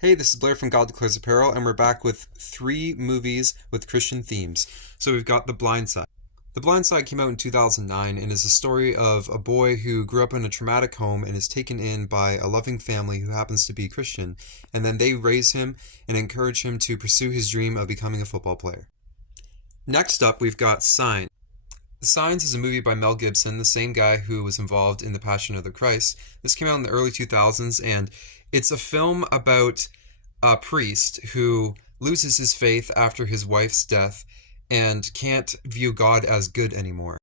Hey, this is Blair from God Declares Apparel, and we're back with 3 movies with Christian themes. So we've got The Blind Side. The Blind Side came out in 2009 and is a story of a boy who grew up in a traumatic home and is taken in by a loving family who happens to be Christian, and then they raise him and encourage him to pursue his dream of becoming a football player. Next up, we've got Signs. Signs is a movie by Mel Gibson, the same guy who was involved in The Passion of the Christ. This came out in the early 2000s, and it's a film about a priest who loses his faith after his wife's death and can't view God as good anymore.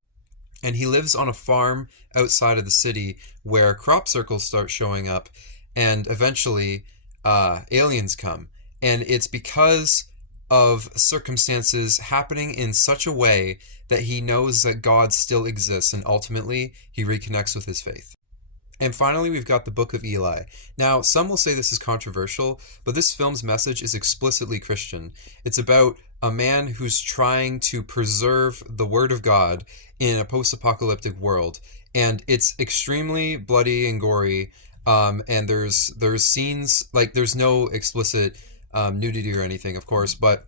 And he lives on a farm outside of the city where crop circles start showing up, and eventually aliens come. And it's because of circumstances happening in such a way that he knows that God still exists, and ultimately he reconnects with his faith. And finally, we've got The Book of Eli. Now, some will say this is controversial, but this film's message is explicitly Christian. It's about a man who's trying to preserve the Word of God in a post-apocalyptic world, and it's extremely bloody and gory. And there's scenes, like, there's no explicit nudity or anything, of course, but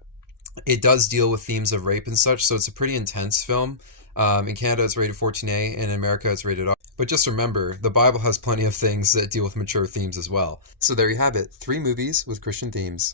it does deal with themes of rape and such, so it's a pretty intense film. In Canada, it's rated 14A, and in America, it's rated R. But just remember, the Bible has plenty of things that deal with mature themes as well. So there you have it, 3 movies with Christian themes.